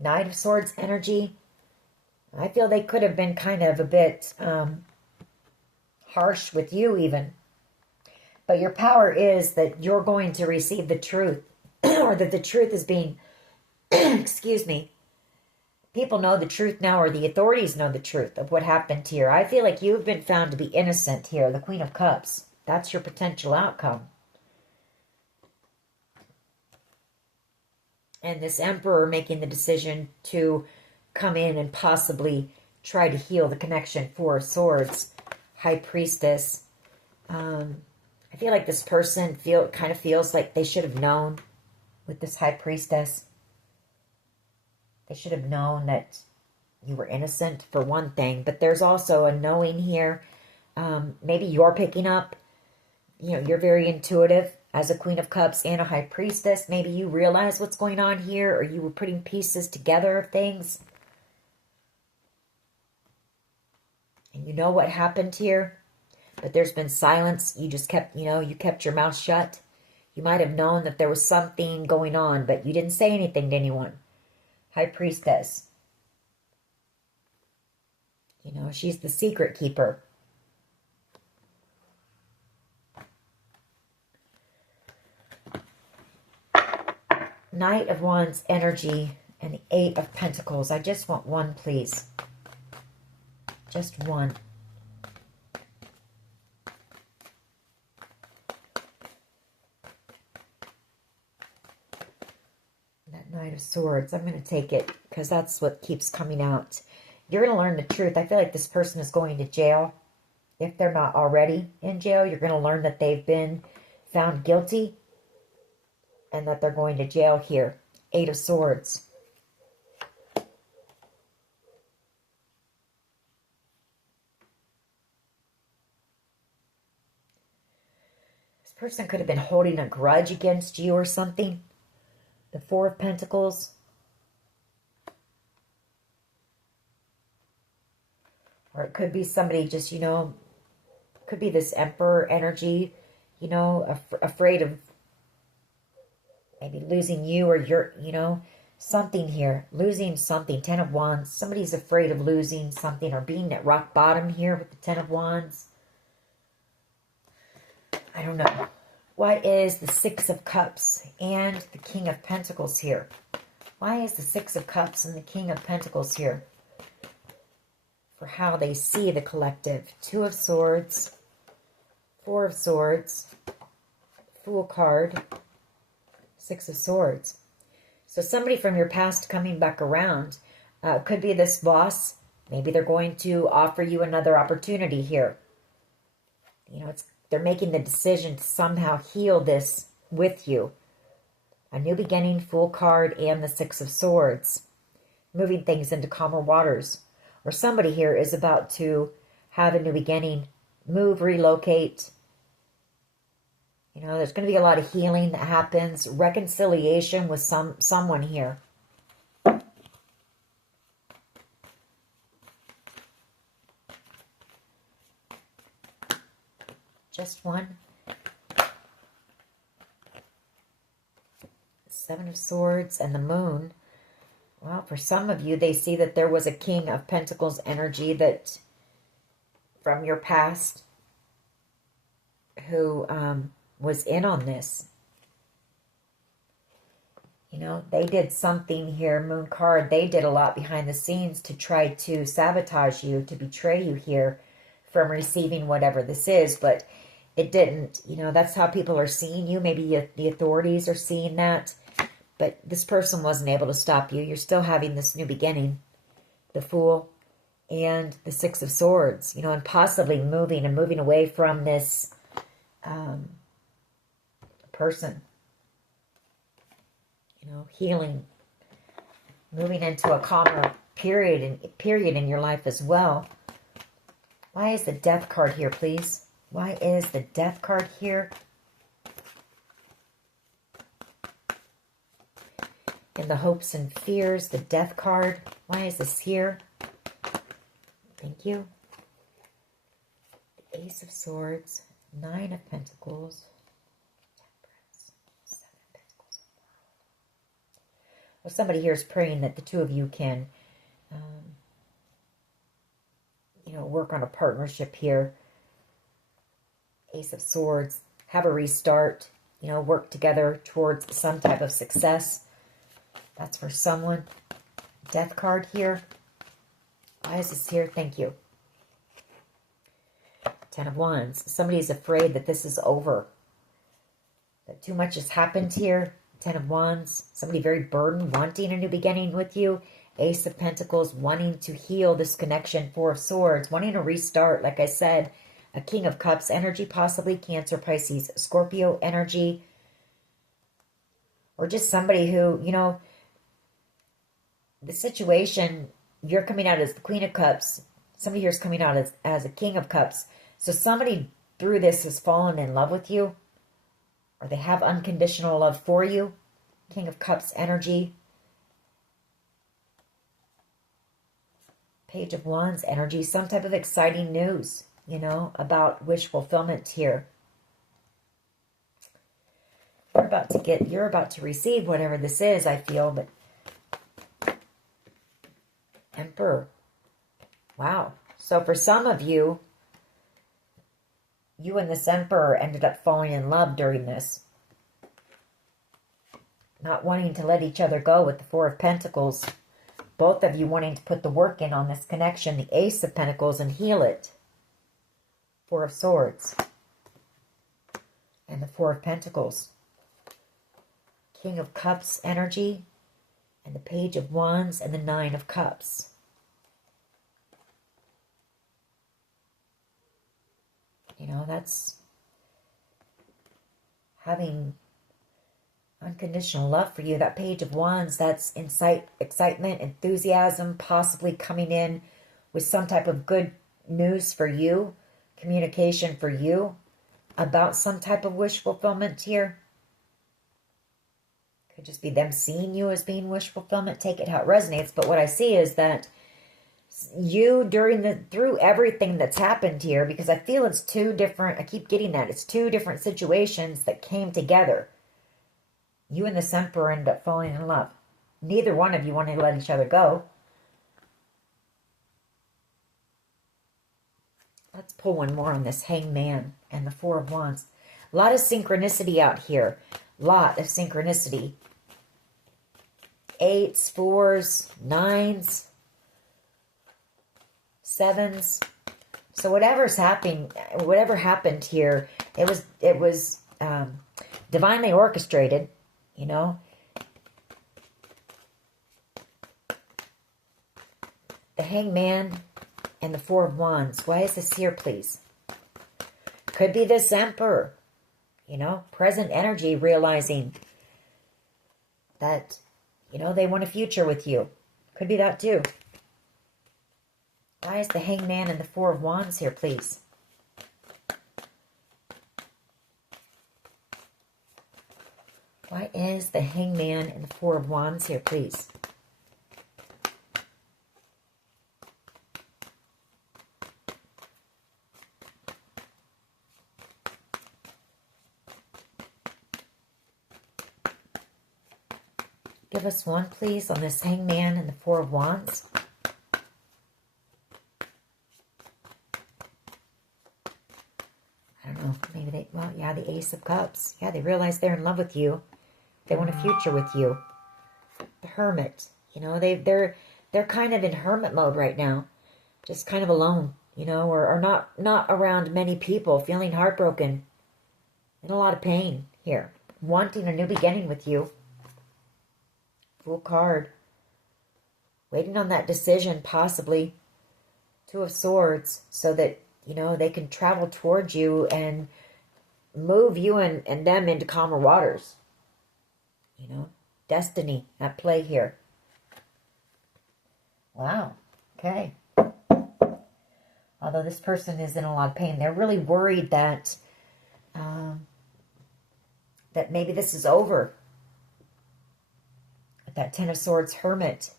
Knight of Swords energy. I feel they could have been kind of a bit harsh with you even. But your power is that you're going to receive the truth. Or that the truth is being... excuse me. People know the truth now, or the authorities know the truth of what happened here. I feel like you've been found to be innocent here. The Queen of Cups. That's your potential outcome. And this Emperor making the decision to come in and possibly try to heal the connection. Four of Swords. High Priestess. I feel like this person kind of feels like they should have known with this High Priestess. They should have known that you were innocent for one thing. But there's also a knowing here. Maybe you're picking up. You know, you're very intuitive. As a Queen of Cups and a High Priestess, maybe you realize what's going on here, or you were putting pieces together of things. And you know what happened here, but there's been silence. You just kept, you kept your mouth shut. You might have known that there was something going on, but you didn't say anything to anyone. High Priestess. You know, she's the secret keeper. Knight of Wands energy and the Eight of Pentacles. I just want one, please. Just one. That Knight of Swords. I'm going to take it because that's what keeps coming out. You're going to learn the truth. I feel like this person is going to jail. If they're not already in jail, you're going to learn that they've been found guilty. And that they're going to jail here. Eight of Swords. This person could have been holding a grudge against you or something. The Four of Pentacles. Or it could be somebody just, could be this Emperor energy, afraid of maybe losing you, or something here. Losing something. Ten of Wands. Somebody's afraid of losing something or being at rock bottom here with the Ten of Wands. I don't know. What is the Six of Cups and the King of Pentacles here? Why is the Six of Cups and the King of Pentacles here? For how they see the collective. Two of Swords. Four of Swords. Fool card. Six of Swords. So somebody from your past coming back around. Could be this boss. Maybe they're going to offer you another opportunity here. They're making the decision to somehow heal this with you. A new beginning, Fool card, and the Six of Swords. Moving things into calmer waters. Or somebody here is about to have a new beginning. Move, relocate. There's going to be a lot of healing that happens. Reconciliation with someone here. Just one. Seven of Swords and the Moon. Well, for some of you, they see that there was a King of Pentacles energy that from your past who was in on this. You know, they did something here, Moon card. They did a lot behind the scenes to try to sabotage you, to betray you here from receiving whatever this is, but it didn't. You know, that's how people are seeing you. Maybe the authorities are seeing that, but this person wasn't able to stop you. You're still having this new beginning, the Fool and the Six of Swords, you know, and possibly moving away from this person. You know, healing, moving into a calmer period in your life as well. Why is the Death card here, please? Why is the Death card here? In the Hopes and Fears, the Death card. Why is this here? Thank you. The Ace of Swords, Nine of Pentacles, Temperance, Seven of Pentacles. Well, somebody here is praying that the two of you can, you know, work on a partnership here. Ace of Swords, have a restart, you know, work together towards some type of success. That's for someone. Death card here. Why is this here? Thank you. Ten of Wands. Somebody is afraid that this is over. That too much has happened here. Ten of Wands. Somebody very burdened, wanting a new beginning with you. Ace of Pentacles, wanting to heal this connection. Four of Swords, wanting to restart. Like I said, a King of Cups energy, possibly Cancer, Pisces, Scorpio energy. Or just somebody who, you know, the situation, you're coming out as the Queen of Cups. Somebody here is coming out as a King of Cups. So somebody through this has fallen in love with you. Or they have unconditional love for you. King of Cups energy. Page of Wands energy. Some type of exciting news, you know, about wish fulfillment here. You're about to receive whatever this is, I feel, but Emperor. Wow. So for some of you, you and this Emperor ended up falling in love during this. Not wanting to let each other go with the Four of Pentacles. Both of you wanting to put the work in on this connection. The Ace of Pentacles and heal it. Four of Swords. And the Four of Pentacles. King of Cups energy. And the Page of Wands and the Nine of Cups. You know, that's having unconditional love for you. That Page of Wands, that's excitement, enthusiasm, possibly coming in with some type of good news for you, communication for you about some type of wish fulfillment here. Could just be them seeing you as being wish fulfillment. Take it how it resonates. But what I see is that you through everything that's happened here, because I feel it's two different, I keep getting that, it's two different situations that came together. You and this Emperor end up falling in love. Neither one of you wanted to let each other go. Let's pull one more on this Hangman and the Four of Wands. A lot of synchronicity out here. Lot of synchronicity. 8s, 4s, 9s, 7s. So whatever happened here, it was divinely orchestrated, you know. The Hangman and the Four of Wands. Why is this here, please? Could be this Emperor, you know, present energy, realizing that, you know, they want a future with you. Could be that too. Why is the Hangman and the Four of Wands here, please? Why is the Hangman and the Four of Wands here, please? Give us one, please, on this Hangman and the Four of Wands. I don't know. Maybe they, well, yeah, the Ace of Cups. Yeah, they realize they're in love with you. They want a future with you. The Hermit. You know, they're kind of in hermit mode right now. Just kind of alone, you know, or not around many people, feeling heartbroken. In a lot of pain here. Wanting a new beginning with you. Fool card. Waiting on that decision, possibly. Two of Swords, so that, you know, they can travel towards you and move you and them into calmer waters. You know, destiny at play here. Wow. Okay. Although this person is in a lot of pain, they're really worried that that maybe this is over. With that Ten of Swords Hermit.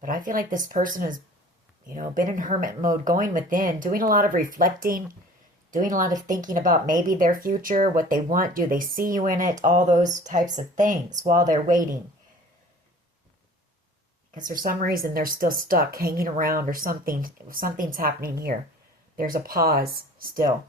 But I feel like this person has, you know, been in hermit mode, going within, doing a lot of reflecting, doing a lot of thinking about maybe their future, what they want, do they see you in it, all those types of things while they're waiting. Because for some reason they're still stuck, hanging around or something. Something's happening here. There's a pause still.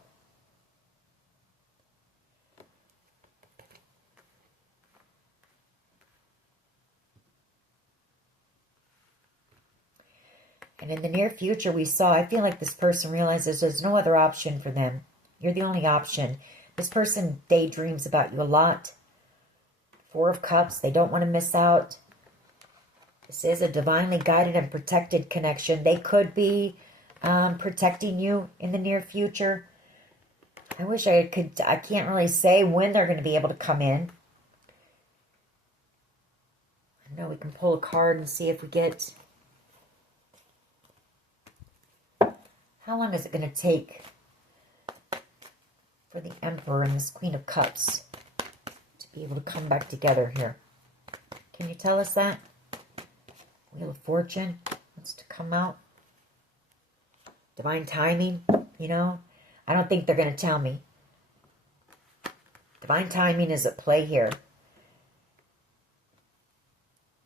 And in the near future I feel like this person realizes there's no other option for them. You're the only option. This person daydreams about you a lot. Four of Cups, they don't want to miss out. This is a divinely guided and protected connection. They could be protecting you in the near future. I wish I could, I can't really say when they're going to be able to come in. I know we can pull a card and see if we get... How long is it going to take for the Emperor and this Queen of Cups to be able to come back together here? Can you tell us that? Wheel of Fortune wants to come out. Divine timing, you know. I don't think they're going to tell me. Divine timing is at play here.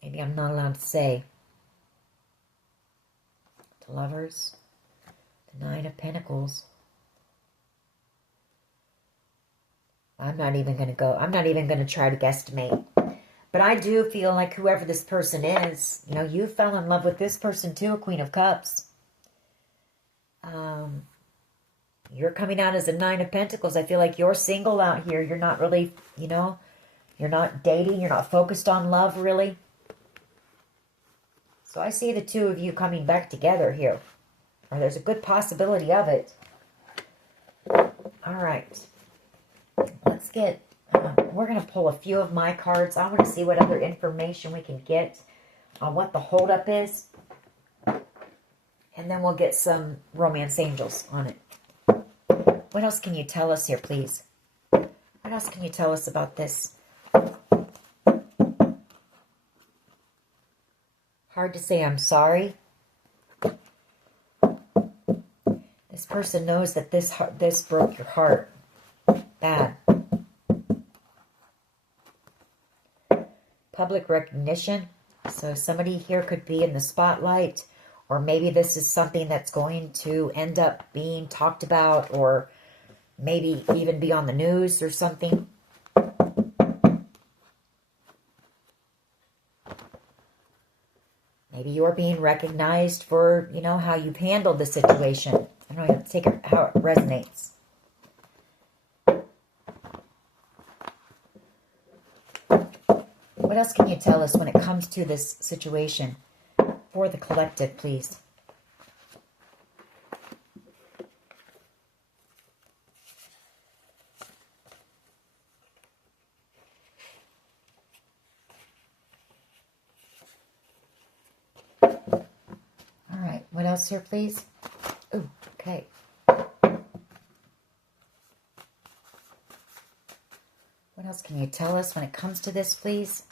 Maybe I'm not allowed to say. The Lovers. The Nine of Pentacles. I'm not even going to try to guesstimate. But I do feel like whoever this person is, you know, you fell in love with this person too, a Queen of Cups. You're coming out as a Nine of Pentacles. I feel like you're single out here. You're not really, you know, you're not dating. You're not focused on love, really. So I see the two of you coming back together here. Or there's a good possibility of it. All right. Let's get... we're going to pull a few of my cards. I want to see what other information we can get on what the holdup is. And then we'll get some romance angels on it. What else can you tell us here, please? What else can you tell us about this? Hard to say I'm sorry. This person knows that this broke your heart. Bad. Public recognition. So somebody here could be in the spotlight, or maybe this is something that's going to end up being talked about, or maybe even be on the news or something. Maybe you're being recognized for, you know, how you've handled the situation. I don't know, you have to take it how it resonates. What else can you tell us when it comes to this situation for the collective, please? All right, what else here, please? Ooh, okay. What else can you tell us when it comes to this, please?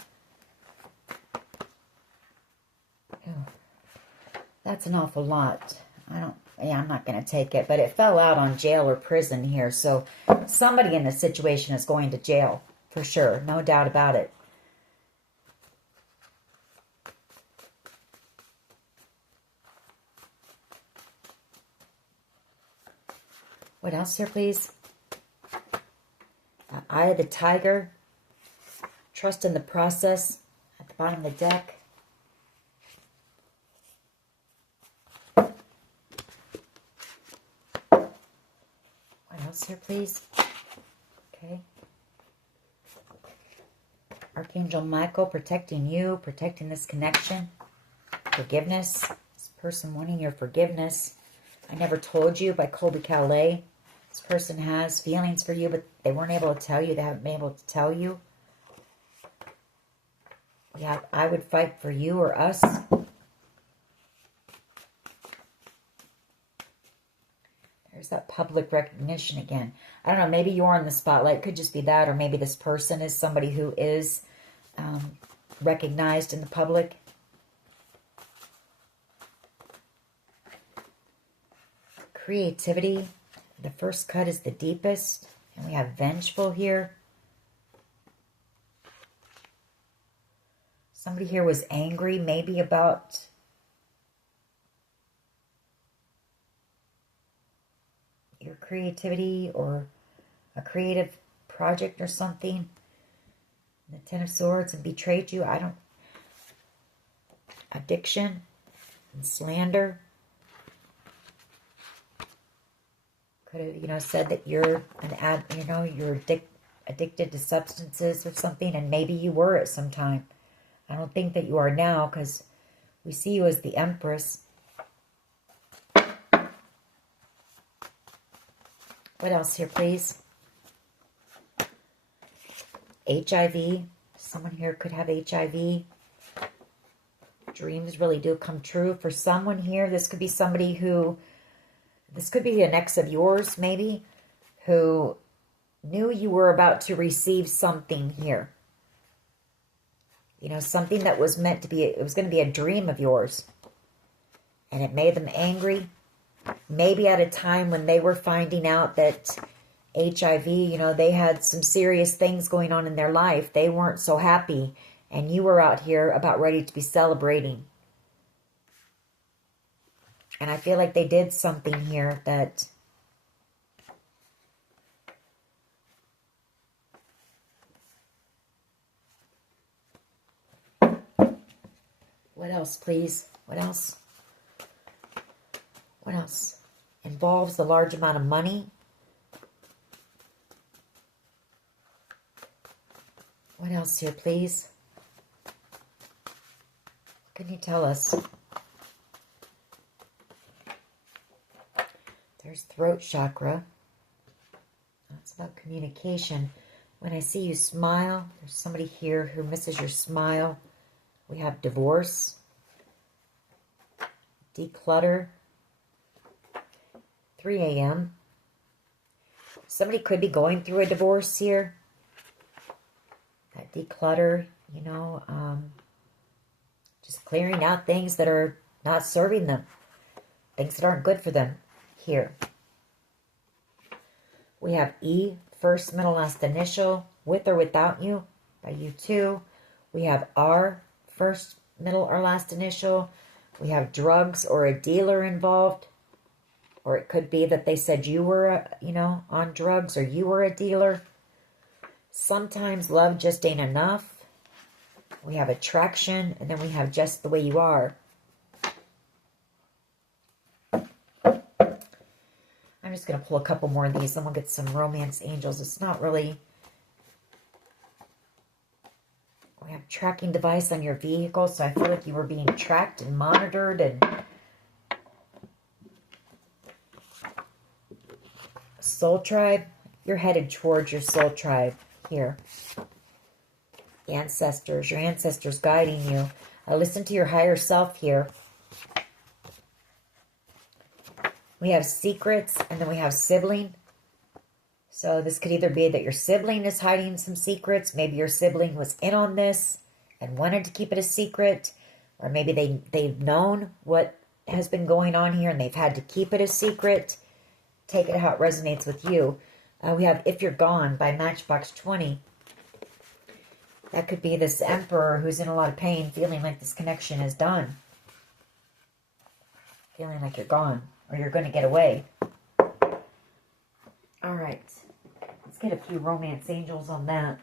That's an awful lot. I'm not going to take it. But it fell out on jail or prison here. So somebody in this situation is going to jail. For sure. No doubt about it. What else here, please? Eye of the Tiger. Trust in the process at the bottom of the deck. What else here, please? Okay. Archangel Michael protecting you, protecting this connection. Forgiveness. This person wanting your forgiveness. I Never Told You by Colby Calais. This person has feelings for you, but they weren't able to tell you. They haven't been able to tell you. We have I Would Fight for You or Us. There's that public recognition again. I don't know, maybe you're in the spotlight. It could just be that, or maybe this person is somebody who is recognized in the public. Creativity. The first cut is the deepest. And we have vengeful here. Somebody here was angry maybe about your creativity or a creative project or something. The Ten of Swords and betrayed you. Addiction and slander. Could have, said that you're you're addicted to substances or something, and maybe you were at some time. I don't think that you are now, because we see you as the Empress. What else here, please? HIV. Someone here could have HIV. Dreams really do come true. For someone here, this could be somebody who... This could be an ex of yours, maybe, who knew you were about to receive something here. Something that was meant to be, it was going to be a dream of yours. And it made them angry. Maybe at a time when they were finding out that HIV, they had some serious things going on in their life. They weren't so happy. And you were out here about ready to be celebrating. And I feel like they did something here that... What else, please? What else? What else? Involves a large amount of money. What else here, please? What can you tell us? There's throat chakra. That's about communication. When I see you smile, there's somebody here who misses your smile. We have divorce. Declutter. 3 a.m. Somebody could be going through a divorce here. That declutter, just clearing out things that are not serving them. Things that aren't good for them. Here we have E, first, middle, last initial, with or without you, by you too. We have R, first, middle, or last initial. We have drugs or a dealer involved, or it could be that they said you were, on drugs, or you were a dealer. Sometimes love just ain't enough. We have attraction, and then we have just the way you are. I'm just going to pull a couple more of these, and we'll get some romance angels. It's not really... We have tracking device on your vehicle, so I feel like you were being tracked and monitored. And soul tribe, you're headed towards your soul tribe here. Ancestors, your ancestors guiding you. Listen to your higher self here. We have secrets, and then we have sibling. So this could either be that your sibling is hiding some secrets. Maybe your sibling was in on this and wanted to keep it a secret. Or maybe they've known what has been going on here and they've had to keep it a secret. Take it how it resonates with you. We have If You're Gone by Matchbox 20. That could be this emperor who's in a lot of pain, feeling like this connection is done. Feeling like you're gone. Or you're going to get away. All right. Let's get a few romance angels on that.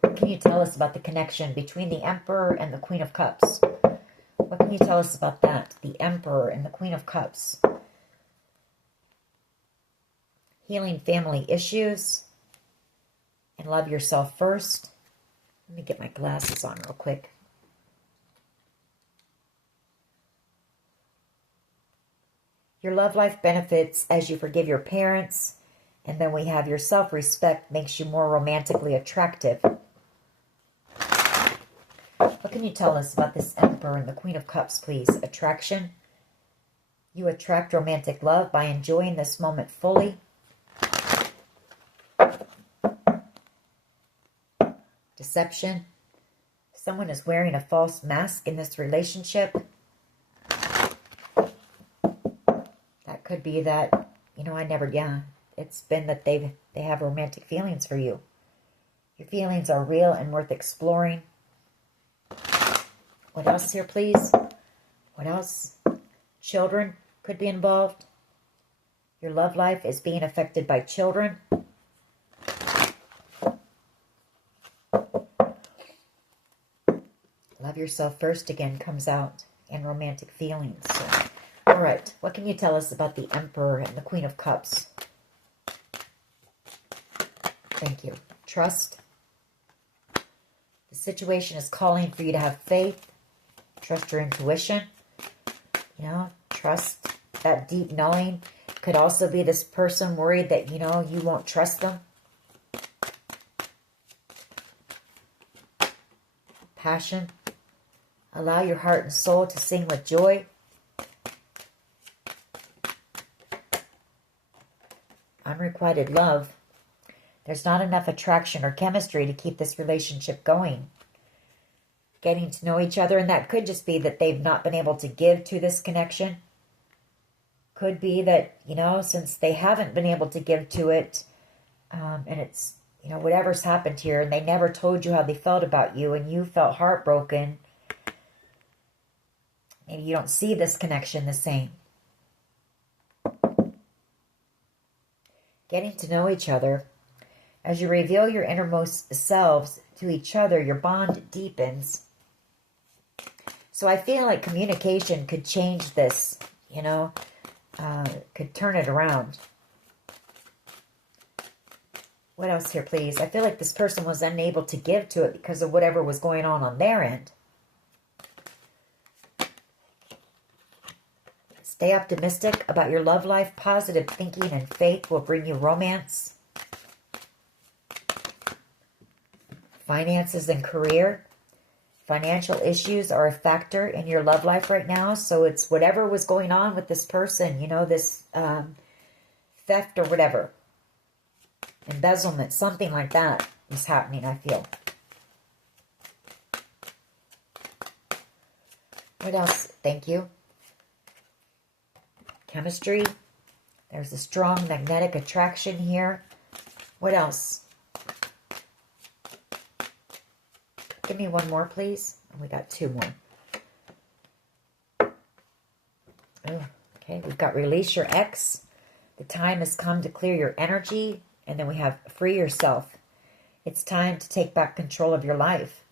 What can you tell us about the connection between the Emperor and the Queen of Cups? What can you tell us about that? The Emperor and the Queen of Cups. Healing family issues. And love yourself first. Let me get my glasses on real quick. Your love life benefits as you forgive your parents. And then we have your self-respect makes you more romantically attractive. What can you tell us about this Emperor and the Queen of Cups, please? Attraction. You attract romantic love by enjoying this moment fully. Deception. Someone is wearing a false mask in this relationship. That could be that, it's been that they have romantic feelings for you. Your feelings are real and worth exploring. What else here, please? What else? Children could be involved. Your love life is being affected by children. Love yourself first again comes out in romantic feelings. So, all right, what can you tell us about the Emperor and the Queen of Cups? Thank you. Trust. The situation is calling for you to have faith. Trust your intuition. Trust that deep knowing. Could also be this person worried that, you won't trust them. Passion. Allow your heart and soul to sing with joy. Unrequited love. There's not enough attraction or chemistry to keep this relationship going. Getting to know each other, and that could just be that they've not been able to give to this connection. Could be that, since they haven't been able to give to it, and it's, whatever's happened here, and they never told you how they felt about you, and you felt heartbroken. Maybe you don't see this connection the same. Getting to know each other. As you reveal your innermost selves to each other, your bond deepens. So I feel like communication could change this, could turn it around. What else here, please? I feel like this person was unable to give to it because of whatever was going on their end. Stay optimistic about your love life. Positive thinking and faith will bring you romance. Finances and career. Financial issues are a factor in your love life right now. So it's whatever was going on with this person, this theft or whatever. Embezzlement, something like that is happening, I feel. What else? Thank you. Chemistry. There's a strong magnetic attraction here. What else? Give me one more, please. We got two more. Oh, okay, we've got release your ex. The time has come to clear your energy. And then we have free yourself. It's time to take back control of your life.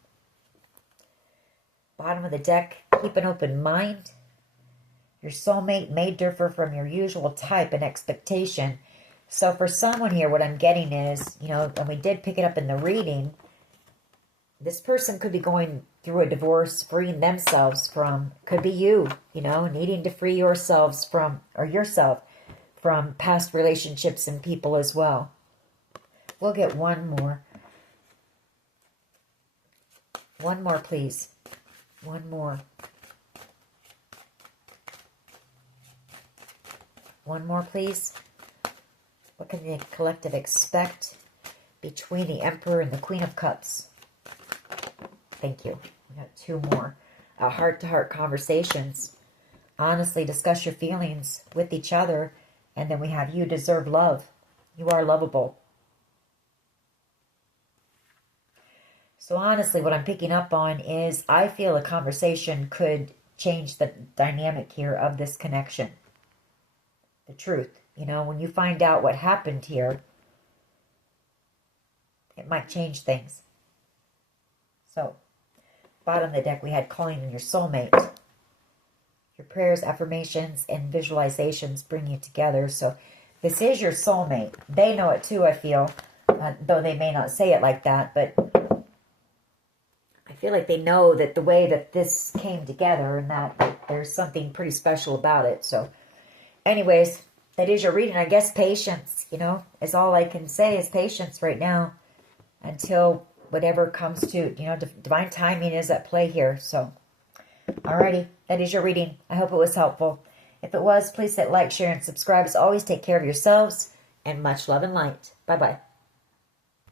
Bottom of the deck, keep an open mind. Your soulmate may differ from your usual type and expectation. So for someone here, what I'm getting is, and we did pick it up in the reading, this person could be going through a divorce, freeing themselves from, could be you, needing to free yourselves from, or yourself from past relationships and people as well. We'll get one more. One more, please. One more. One more, please. What can the collective expect between the Emperor and the Queen of Cups? Thank you. We got two more. Heart-to-heart conversations. Honestly discuss your feelings with each other. And then we have you deserve love. You are lovable. So honestly, what I'm picking up on is I feel a conversation could change the dynamic here of this connection. The truth. You know, when you find out what happened here, it might change things. So, bottom of the deck, we had calling in your soulmate. Your prayers, affirmations, and visualizations bring you together. So, this is your soulmate. They know it too, I feel. Though they may not say it like that, but I feel like they know that the way that this came together and that there's something pretty special about it. So, anyways, that is your reading. I guess patience, you know, is all I can say is patience right now until whatever comes to, you know, divine timing is at play here. So, alrighty, that is your reading. I hope it was helpful. If it was, please hit like, share, and subscribe. As always, take care of yourselves and much love and light. Bye-bye.